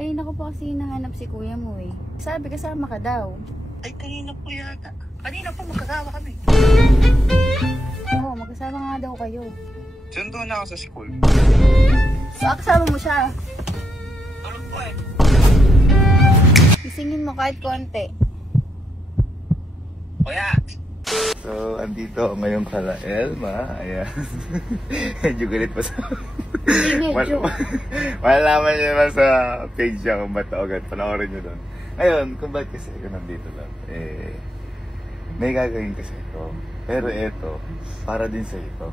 Kanina ko pa kasi hinahanap si kuya mo eh. Sabi kasama ka daw. Ay, kanina po yata. Kanina po magkasama kami. Oo, magkasama nga daw kayo. Sundo na ako sa school. So, kasama mo siya. Tulog po eh. Isingin mo kahit konti. Kuya! So, andito ngayon kala Elma. Ayan. Medyo galit pa sa... Medyo. Malalaman nyo naman sa page niya kung ba't agad. Panoorin nyo doon. Ngayon, kung ba't kasi ako nandito lang. May gagawin kasi ito. Pero ito, para din sa ito.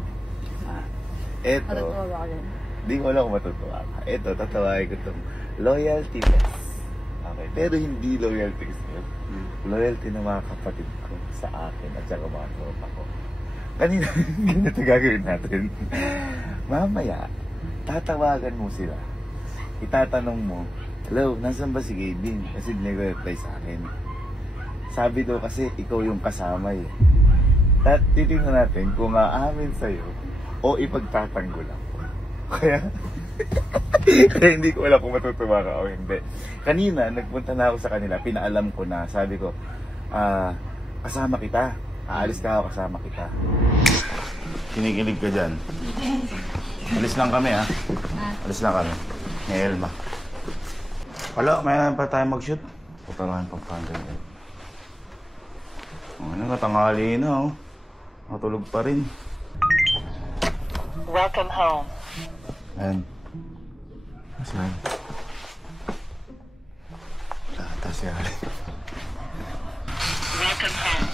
Ito, Matutuwa ka dyan. di ko alam kung matutuwa ka. Ito, tatawagin ko itong loyalty test. Okay, pero hindi loyalty test. Loyalty ng mga kapatid ko sa akin at saka mga tropa ko. Kanina, ganito gagawin natin. Mamaya, tatawagan mo sila. Itatanong mo, hello, nasan ba si Gavin? Kasi nag-reply sa akin. Sabi daw kasi ikaw yung kasama eh. Titingnan natin kung aamin sa'yo o ipagtatanggol ako. Kaya, kaya hindi ko alam kung matutuwa ka o hindi. Kanina, nagpunta na ako sa kanila, pinaalam ko na, sabi ko, kasama kita. Aalis ka ako, kasama kita. Kinikilig ka dyan. Alis lang kami ha. Alis lang kami. Ni Elma. Wala, may pa tayo mag-shoot. Putangahan pang pandang. Ano nga, tanghali na oh. Matulog pa rin. Welcome home. Ayan. Asan? Tata siya. Welcome home.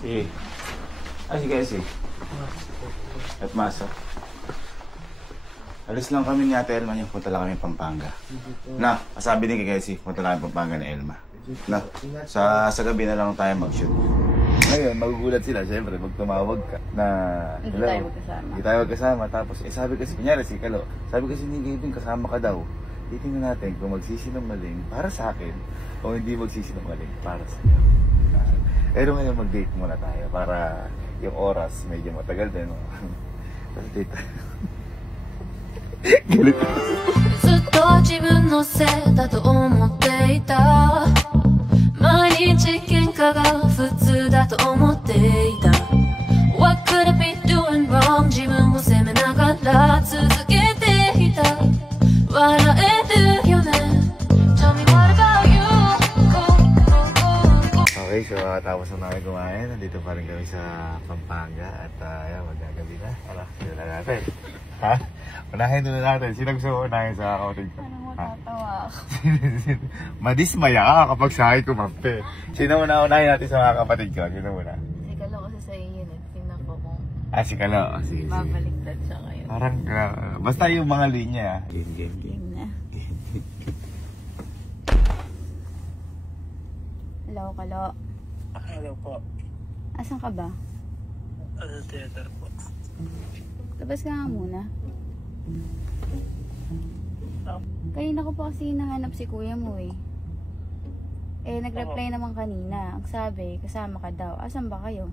Si Casey. At Masa. Alis lang kami ni Ate Elma niya. Punta lang kami Pampanga. Na, kasabi din kay Casey. Punta lang kami Pampanga ni Elma. Na, sa gabi na lang tayo mag-shoot. Ngayon, magugulat sila. Siyempre, pag tumawag ka na... Hindi tayo magkasama. Hindi tayo magkasama. Tapos, sabi kasi, kunyari si Kalo, sabi kasi ni Gavin, kasama ka daw. Titingnan natin kung magsisinungaling para sa akin o hindi magsisinungaling para sa iyo. Pero ngayon, mag-date muna tayo para yung oras medyo matagal din. Tapos date tayo. Galit. ずっと自分のせいだと思っていた毎日喧嘩が普通だと思っていた What could I be doing wrong 自分を責めながら続けていた笑えるよね Tell me what about you Okay, so tapos na namin kumain. Nandito pa rin kami sa Pampanga at ayan, magagabi na. Wala, sila na natin. Ha? Unahin doon natin. Sino gusto mo unahin sa kapatid ko? Ano mo tatawa ako? Madismaya ka kapag sa akin kumampi. Sino muna unahin natin sa mga kapatid ko? Sino muna? Si Kalo kasi sa iyo yun. Tingnan ko kung Si Kalo. Sige, sige. babaliktad siya ngayon. Parang, basta yung mga linya. Game. Game na. Hello, Kalo. Hello po. Asan ka ba? Theater po. Labas ka nga muna. Kanina ko pa kasi hinahanap si kuya mo eh. Nag-reply naman kanina. Ang sabi, kasama ka daw. Asan ba kayo?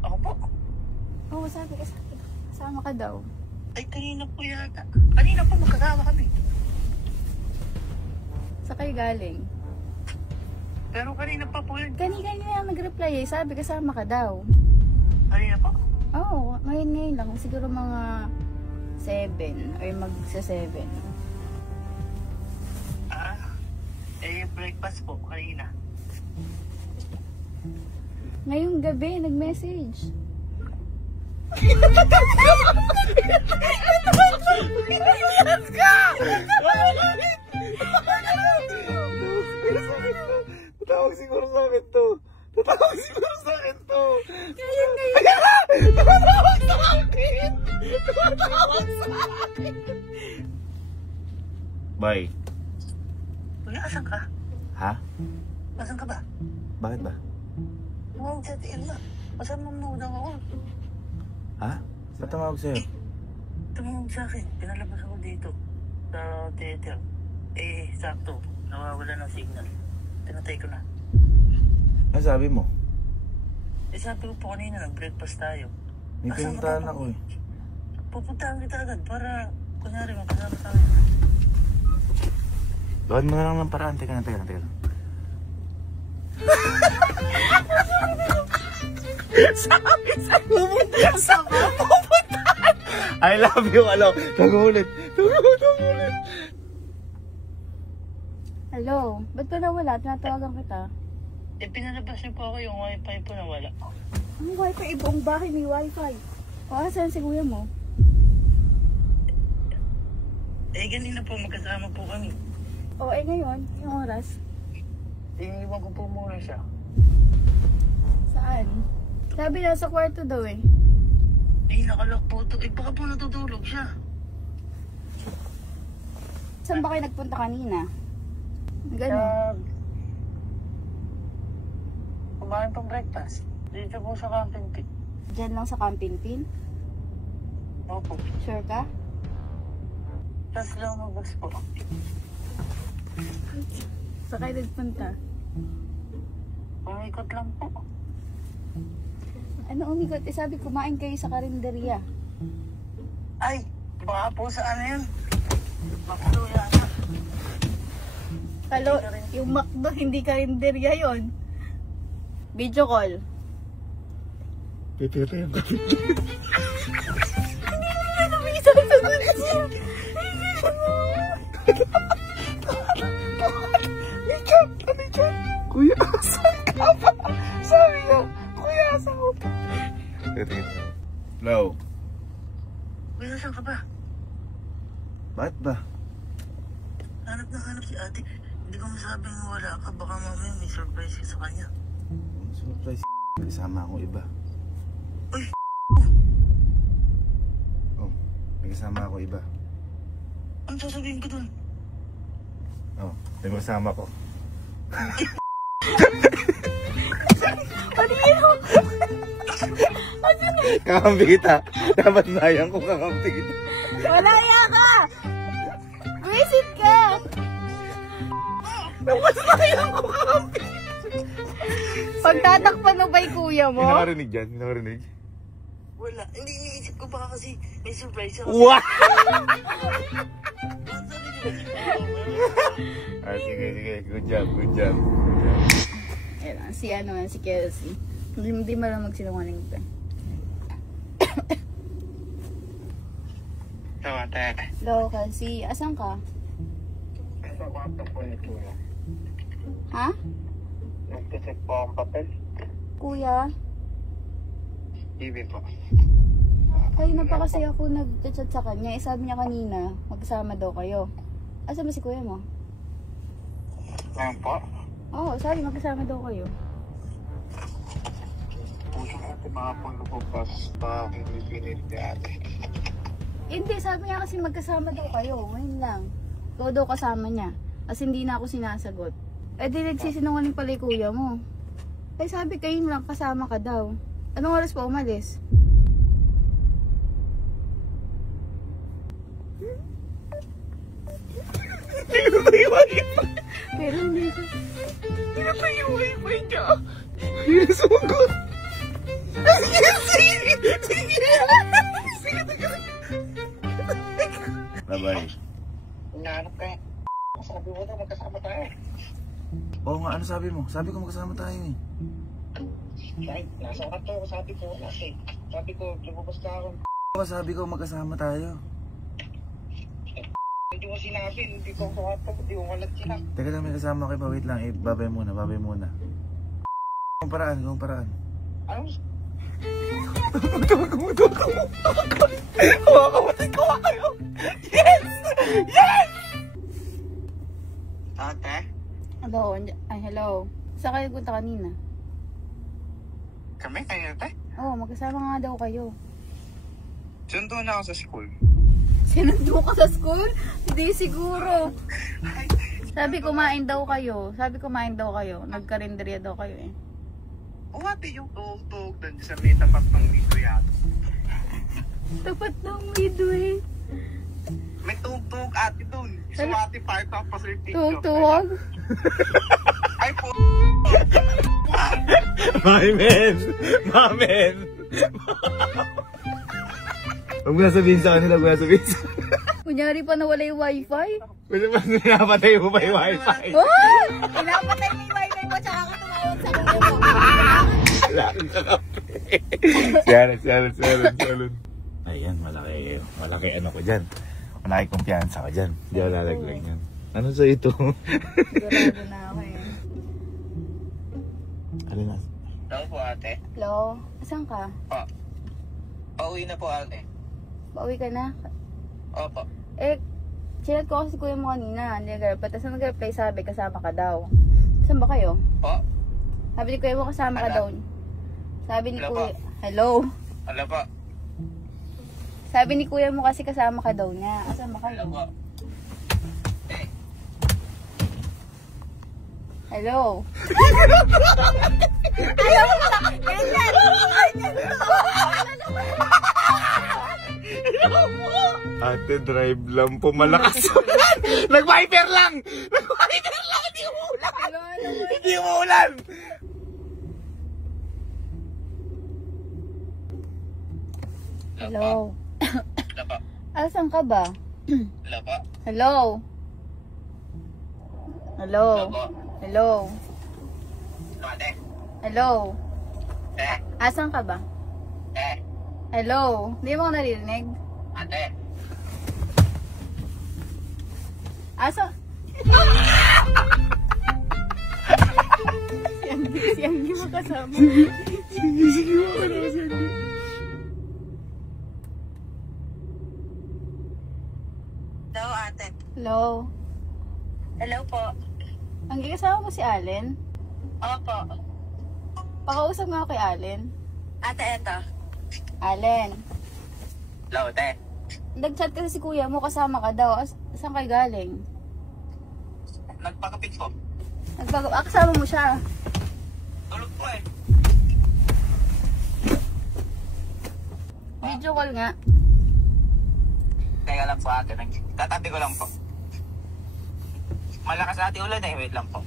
Ako po. Oo, sabi kasama ka daw. Ay, kanina po yata. Kanina po magkasama kami. Sa kayo galing? Pero kanina pa po yun. Kanina nag-reply eh. Sabi kasama ka daw. Kanina po? Oo, ngayon lang. Siguro mga 7 or magsa-7. Breakfast po kanina. Ngayong gabi, nag-message. Tatawag siguro sa akin to. Tatawag sa akin. Bye. Kuya, asan ka? Ha? Asan ka ba? Bakit ba? Tumawag sa Elma. Masama mo daw ako. Ha? Ba't tumawag sa'yo? Tumawag sa akin. Pinalabas ako dito. Sa theater. Sakto. Nawawala ng signal. Tinatay ko na. Ano sabi mo? Sabi ko po kanina, nag-breakfast tayo. May pinuntahan ako eh. Pupuntahan kita agad para Kunyari, magkasama tayo. Gawin mo na lang ng paraan. Teka lang. Sabi sa pupunta sa pupuntahan. I love you, Tagulit. Hello? Ba't ka nawala? Tinatawagan kita. Eh, pinalabas niyo po ako yung wifi po na wala. Ang wifi, ibang bahay may wifi. O, asan si kuya mo? Eh, ganina po magkasama po kami. O, ngayon, yung oras. Iniwan ko po muna siya. Saan? Sabi nasa kwarto daw eh. Eh, nakalock po ito. Eh, baka po natutulog siya. Saan ba kayo nagpunta kanina? Ganun. Kumain pang breakfast. Dito po sa camping pit. Diyan lang sa camping pin? Opo. Sure ka? Tapos lang mabas po. Saan kayo nagpunta? Umikot lang po. Ano umikot? Eh sabi kumain kayo sa karinderya. Ay, baka po sa ano yun? Makdo yata. Halo, yung McDo, hindi karinderya yon. Video call. Titira yung kapit. Kuya, asan ka ba? Sabi niya, kuya, asan ko pa? Hello? Kuya, saan ka ba? Bakit ba? Hanap na hanap si ate. Hindi ko masabing wala ka. Baka mamaya may surprise ka sa kanya. Surprise. Kasama akong iba. Uy! Oh, may kasama ako iba. Ano sasabihin ko dun? Oh, may kasama ko. Kakampi kita. Dapat sayang ko kakampi kita. Walaya ka! Visit ka! Napasayang ko kakampi. Pagtatakpan mo ba yung kuya mo? Hindi nakarinig dyan? Hindi nakarinig? Wala. Hindi iniisip ko baka kasi may surprise ako. Wow! Ang sabi niyo ba Sige. Good job. Ayan, si Kelsey. Hindi mo lang magsinungaling ka. Tawa, tayo. Hello, Kelsey. Asan ka? Sa kwarto po ni Kuya. Ha? Nagkasip po ang papel. Kuya? TV po. Kayo na pa kasi ako nag-chat sa kanya. Eh, sabi niya kanina, magsama daw kayo. Asan ba si kuya mo? Ngayon po? Oo, sabi magsama daw kayo. Puso natin mga pang lubupas pa pinipinit ni ate. Hindi, sabi niya kasi magkasama daw kayo. Ngayon lang. Ikaw daw kasama niya. Kasi hindi na ako sinasagot. Eh di nagsisinungaling pala yung kuya mo. Eh sabi kayo lang kasama ka daw. Anong oras pa umalis? Pero hindi ko. Pinatay yung wifi niya. Hindi sumagot. Sige. Bye-bye. Hinahanap ka. Sabi mo na magkasama tayo. Oo nga, ano sabi mo? Sabi ko magkasama tayo eh. Ay, nasa kanto ako. Sabi ko, nasa eh. Sabi ko, lumabas ka ako. Sabi ko magkasama tayo. Hindi mo sinabi, hindi ko kuhato, hindi mo malat sila. Teka lang, may kasama kayo pa. Wait lang, babay muna. Kung paraan. Ano? Kuha kayo. Yes! Ate? Hello. Ay, hello. Saan kayo punta kanina? Kami? Kayo ate? Oo, magkasama nga daw kayo. Sundo na ako sa school. Sinundo ka sa school? Hindi siguro. Sabi kumain daw kayo. Nagkarinderya daw kayo eh. O ate, yung tuhog-tuhog doon sa may tapat ng video yata. Tapat ng midway. May tuhog-tuhog ate doon. Sa ate part of pa sa TikTok. Tuhog-tuhog? Ay po. Mamen! Huwag mo na sabihin sa kanila, Kunyari pa nawala yung wifi. Pwede ba pinapatay mo ba yung wifi? Oh! Pinapatay mo yung wifi mo tsaka ka tumawag sa kuya mo. Wala kang kakape. Salad. Ayan, malaki ano ko dyan. Malaki kumpiyansa ko dyan. Hindi ako lalaglag yan. Ano sa ito? Sigurado na ako eh. Alin na? Hello po ate. Hello? Asan ka? Pauwi na po ate. Pauwi ka na? Opo. Eh, chinat ko kasi kuya mo kanina. Hindi nag-reply. Tapos nag-reply sabi, kasama ka daw. Saan ba kayo? Po? Sabi ni kuya mo, kasama ka daw. Sabi ni Hello kuya... po. Hello? Hello po. Sabi ni kuya mo kasi kasama ka daw niya. Asan ba kayo? Hello po. Hello? Alam mo na! Ganyan! Ate, drive lang po. Malakas ulan! Nag-wiper lang! Nag-wiper lang! Hindi umuulan! Hindi umuulan! Hello? Hello po. Asan ka ba? Hello po. Hello? Hello? Hello po. Hello? Ate. Hello? Eh. Asan ka ba? Eh. Hello? Hindi mo ako naririnig? Ate. Asan? si Anggi mo kasama. Sige mo ka na, Sandy. Hello ate. Hello? Hello po. Anggi, kasama mo si Allen? Opo. Pakausap nga ako kay Allen. Ate, eto. Allen, Hello ate. nag-chat kasi si kuya mo, kasama ka daw. Saan kayo galing? Nagpakapit po. Kasama mo siya. Tulog po eh. Video call nga. Teka lang po ate. Tatabi ko lang po. Malakas ate ulan eh. Wait lang po.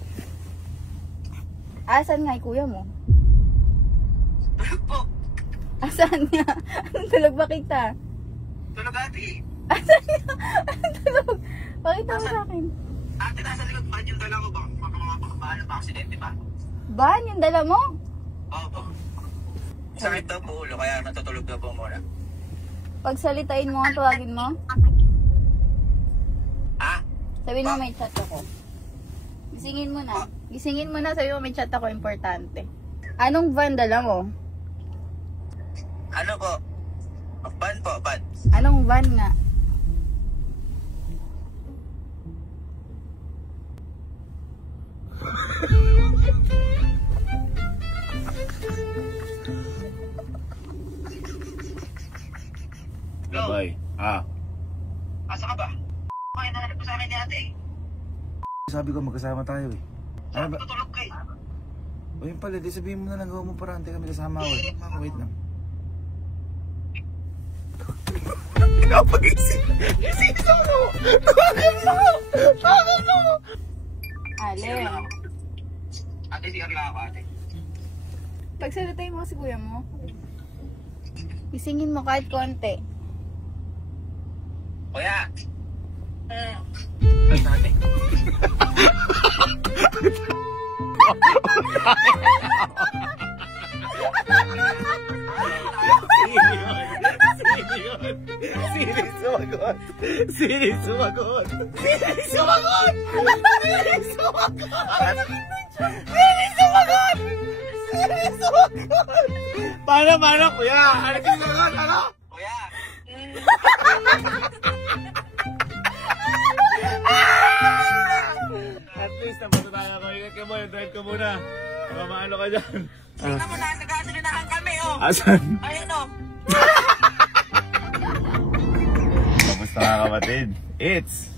Asan nga yung kuya mo? Tulog po. Asan nga? Anong tulog ba kita? Tulog ate. Asan nga? Anong tulog? Pakita mo sa akin. Ate, nasa likod pa yung dala ko ba? Baka makapakabahala pa aksidente ba? Ban, yung dala mo? Opo. Sakit daw po ulo, kaya natutulog daw po muna. Pagsalitain mo, tawagin mo. Ah? Sabi mo may chat ako. Gisingin mo na. Gisingin mo na, sabi mo may chat ako, importante. Anong van dala mo? Ano po? Ban po, ban. Anong van nga? Babay. Asa ka ba? Okay, nahanap ko sa akin ni ate. Sabi ko magkasama tayo eh. Ano ba? Tutulog ka eh. O yun pala, di sabihin mo na lang, gawin mo para hindi kami kasama ako eh. Wait lang. Pinapagising! Gising mo! Tawagan mo! Tawagan mo! Allen. Ate, sigar lang ako ate. Pagsalitain mo si kuya mo. Gisingin mo kahit konti. Kuya! Ay, ate. Sini sumagot! Sini sumagot! Sini sumagot! Sini sumagot! Sini sumagot! Sini sumagot! Paano kuya? Ano sumagot? Ano? Kuya! At least napatatayan ko. Ingat ka mo, drive ka muna. Baka maano ka dyan. Tingnan mo na, nagkasalinahan kami oh! Asan? Ayun oh! Kamusta mga kapatid? It's...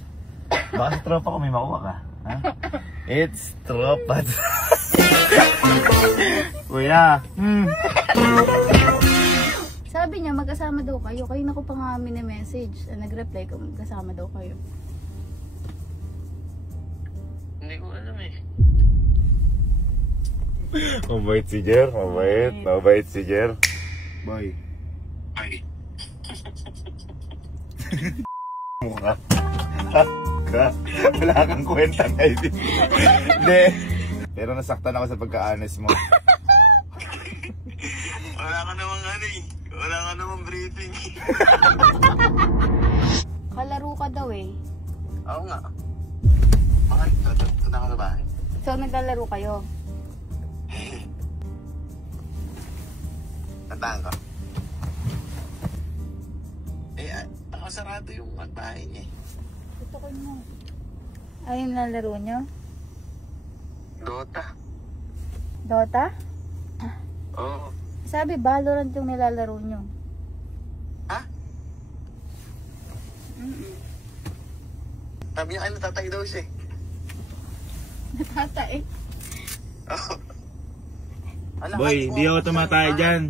Baka sa tropa ko may makuha ka. Ha? It's tropa. Kuya. Sabi niya, magkasama daw kayo. Kayo na ko pa nga mini-message. Nag-reply ko, magkasama daw kayo. Hindi ko alam eh. Mabait si Jer. Mabait. Mabait si Jer. Boy. Ay. Mukha. Wala kang kwentang ID. Hindi. Pero nasaktan ako sa pagka-honest mo. Wala ka namang ano eh. Wala ka namang briefing. Kalaro ka daw eh. Oo nga. Bakit? Ito na ka na bahay. So, naglalaro kayo. Tandaan ka. Ako sarado yung bahay niya eh. Ito ko mo. Ayun nalaro nyo? Dota. Dota? Oo. Sabi, Valorant yung nilalaro nyo. Ha? Sabi niya kayo natatay daw siya eh. Natatae. Oo. Boy, hindi ako tumatay dyan.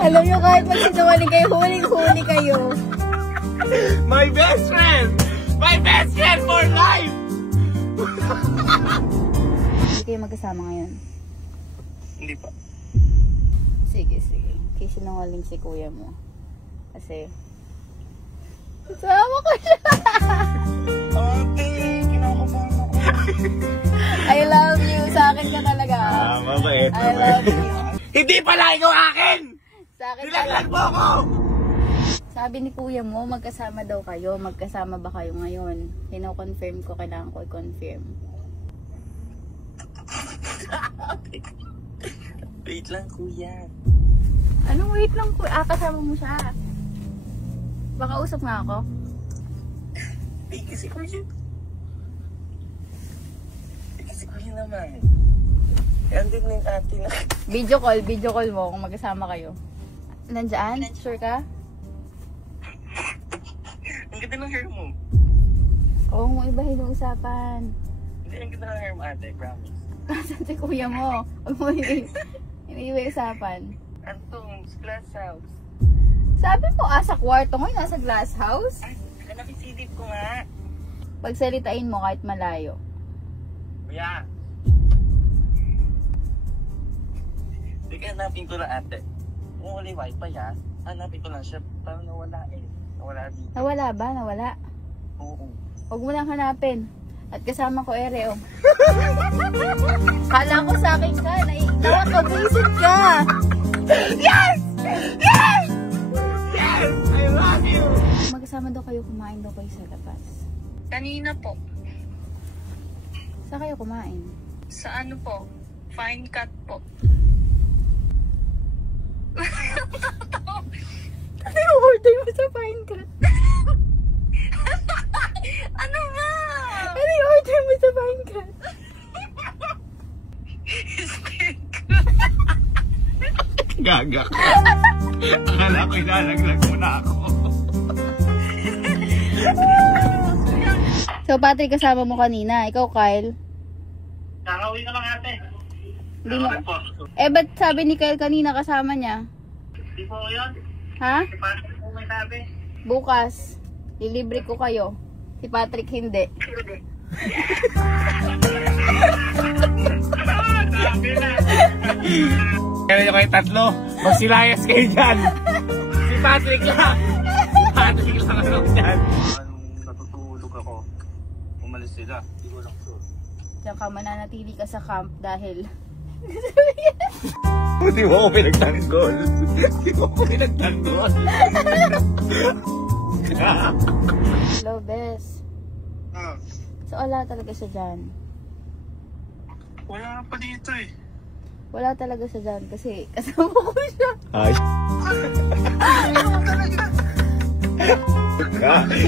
Alam nyo, kahit magsinungaling kayo, huling-huli kayo. My best friend! My best friend for life! Hindi kayo magkasama ngayon. Hindi pa. Sige. Kaya sinungaling si kuya mo. Kasi, kasama ko siya. Ate, kinakabahan ako. I love you. Sa akin ka talaga. Mabait. I love you. Hindi pala ikaw akin! Sa akin Nilaglag talaga. mo ako! Sabi ni kuya mo, magkasama daw kayo. Magkasama ba kayo ngayon? Kino-confirm ko, kailangan ko i-confirm. Wait lang, kuya. Anong wait lang kuya? Kasama mo siya. Baka usap nga ako. Eh, kasi kuya. Naman. Yan din yung ate na. Video call mo kung magkasama kayo. Nandyan? Sure ka? Ang ganda ng hair mo. Oo, mo ibahin yung usapan. Hindi, ang ganda ng hair mo ate, promise. Saan si kuya mo? Huwag mo iniiwi usapan. Antong, glass house. Sabi mo, sa kwarto ngayon, nasa glass house. Ay, nakisidip ko nga. Pagsalitain mo kahit malayo. Kuya. Sige, hanapin ko lang ate. Kung wala wifi ha, hanapin ko lang siya. Parang nawala eh. Nawala dito. Nawala ba? Nawala? Oo. Huwag mo lang hanapin. At kasama ko ere, oh. Kala ko sa akin ka. Nakakabuisit ka. Yes! Yes! Yes! I love you! Magkasama daw kayo, kumain daw kayo sa labas. Kanina po. Saan kayo kumain? Sa ano po? Fine cut po. Ano yung order mo sa fine cut? Ano ba? Ano yung order mo sa fine cut? Gaga ka. Akala ko ilalaglag mo na ako. So, Patrick, kasama mo kanina. Ikaw, Kyle. Kakauwi ka lang ate. Hindi mo. Po. Ba't sabi ni Kyle kanina kasama niya? Di po yun. Ha? Si Patrick po may sabi. Bukas, lilibre ko kayo. Si Patrick hindi. Kaya nyo kayo tatlo, magsilayas kayo dyan. Si Patrick lang. Si Patrick lang ano dyan. Natutulog ako. Umalis sila. Hindi ko lang sure. Diyan ka mananatili ka sa camp dahil Hindi mo ako pinagtanggol. Hindi mo ako pinagtanggol. hello, Bes. So, wala talaga siya dyan. Wala pa dito eh. Wala talaga siya dyan kasi kasama ko siya. Ay.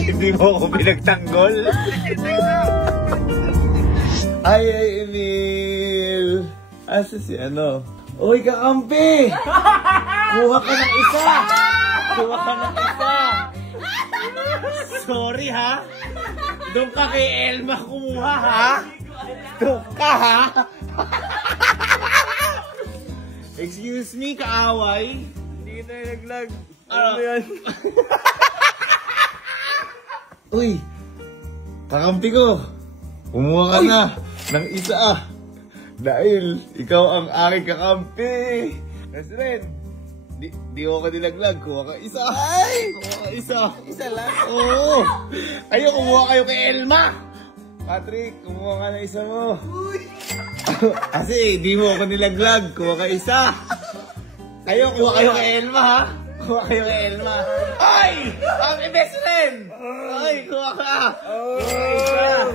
Hindi mo ako pinagtanggol. Ay, Emil. Asa si ano? Uy, kakampi! Kuha ka ng isa! Kuha ka ng isa! Sorry ha? Doon ka kay Elma kumuha ha? Doon ka ha? Excuse me, kaaway? Hindi kita naglag. Ano ba yan? Uy! Kakampi ko! Kumuha ka na ng isa dahil ikaw ang aking kakampi. Nasrin, Di ko ka nilaglag. Kuha ka isa. Ay! Kuha ka isa. Isa lang? Oo. Ayun, kumuha kayo kay Elma. Patrick, kumuha ka na isa mo. Kasi di mo ako nilaglag. Kuha ka isa. Kayo, kuha kayo kay Elma, ha? Kuha kayo kay Elma. Ay! Ang best friend! Ay, kuha ka!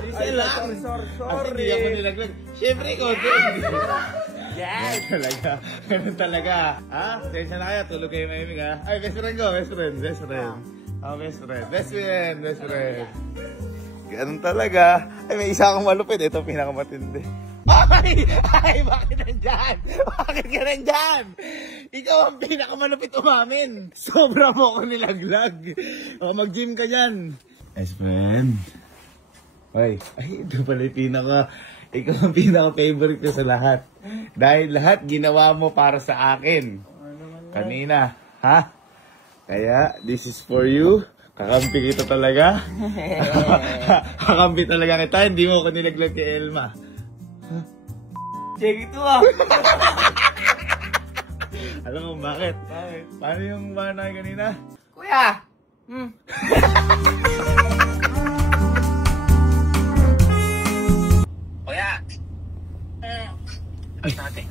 Isa lang. Kasi di ako nilaglag. Siyempre, konti. Yes! Ganun talaga. Ha? Sensya na kayo. Tulog kayo maimig, ha? Ay, best friend ko. Best friend. Best friend. Oh, best friend. Best friend. Best friend. Ganun talaga. Ay, may isa akong malupit. Ito pinakamatindi. Ay! Ay! Bakit nandyan? Bakit ka nandyan? Ikaw ang pinakamalupit umamin. Sobra mo ako nilaglag. O, mag-gym ka dyan. Best friend. Ay, ito pala yung ikaw ang pinaka-favorite ko sa lahat. Dahil lahat ginawa mo para sa akin. Kanina, ha? Kaya, this is for you. Kakampi kita talaga. Kakampi talaga kita. Hindi mo ako nilaglag kay Elma. Check ito ah. Alam mo bakit? Bakit? Paano yung manay kanina? Kuya! Kuya! Ay, natin.